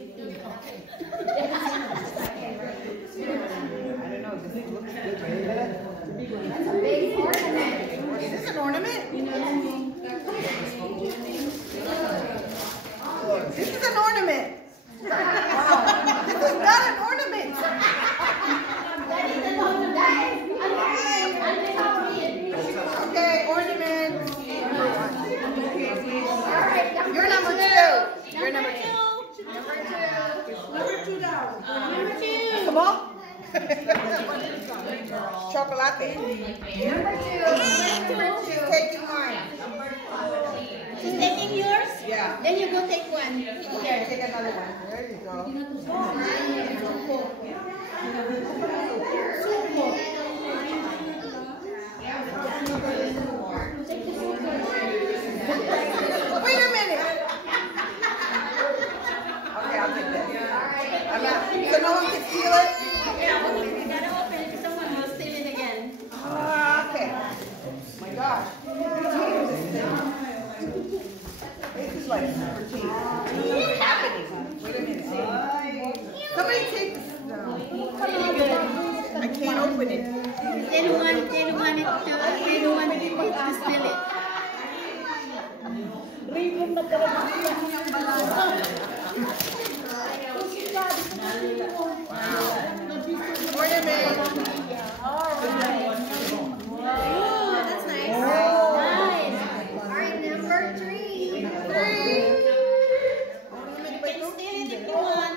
don't know. Does it look good? That's a big ornament. Is this an ornament? This is an ornament. Wow. This is not an ornament. That is an ornament. Okay, ornament. All right, You're number 2. You're number 2. Number 2. Number 2 down. Number 2. Come on. Chocolate. Number 2. She's taking mine. She's taking yours? Yeah. Then you go take one. Okay, take another one. There you go. Wait a minute. Okay, I'll take that. I'm not, so no one can steal it? You gotta open it. Someone will steal it again. Okay. My gosh. This is like super cheap. What's happening? Wait a minute. Somebody take this. No. I can't open it. They don't want it to steal it. Ornament. Oh, that's nice. Oh. Nice. All right, number 3. You can steal it if you want.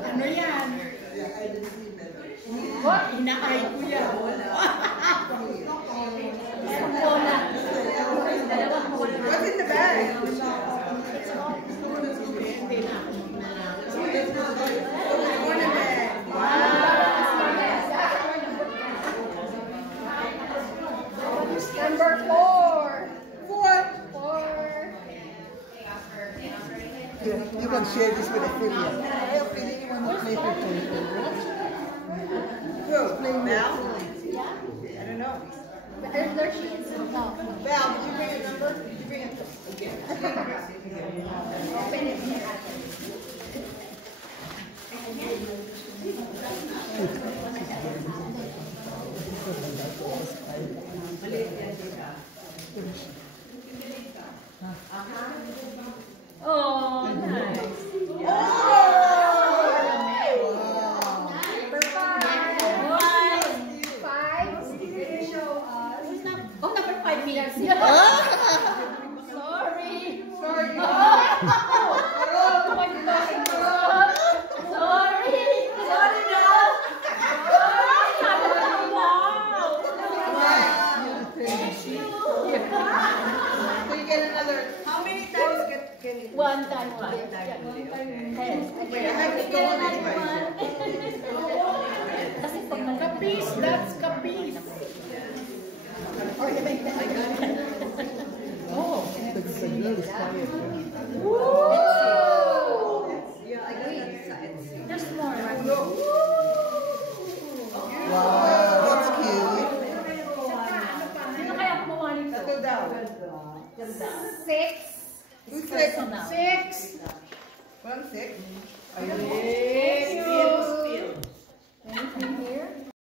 Ano yan? What? Inaay ko yan. What's in the bag? Number 4. 4. You can share this with Ophelia. Hey, Ophelia, you want to play for Ophelia? Who? Playing Val? I don't know. There she is. No. Val, did you bring a number? Did you bring it? Okay. Open it. Oh, nice. Number 5. 5. Oh, number 5 meters. Sorry. Sorry. Oh my God. Sorry. Sorry now. So you get another. How many times can you? One time. Wait, I have to Get go on another anybody. one. Kasi pag kapis, that's kapis. Oh, the girl is quiet. Woo! There's more. Wow, that's cute. Sino kaya kumuha nito? Ito daw. 6. Who's six? 6. 1, 6. Ayun.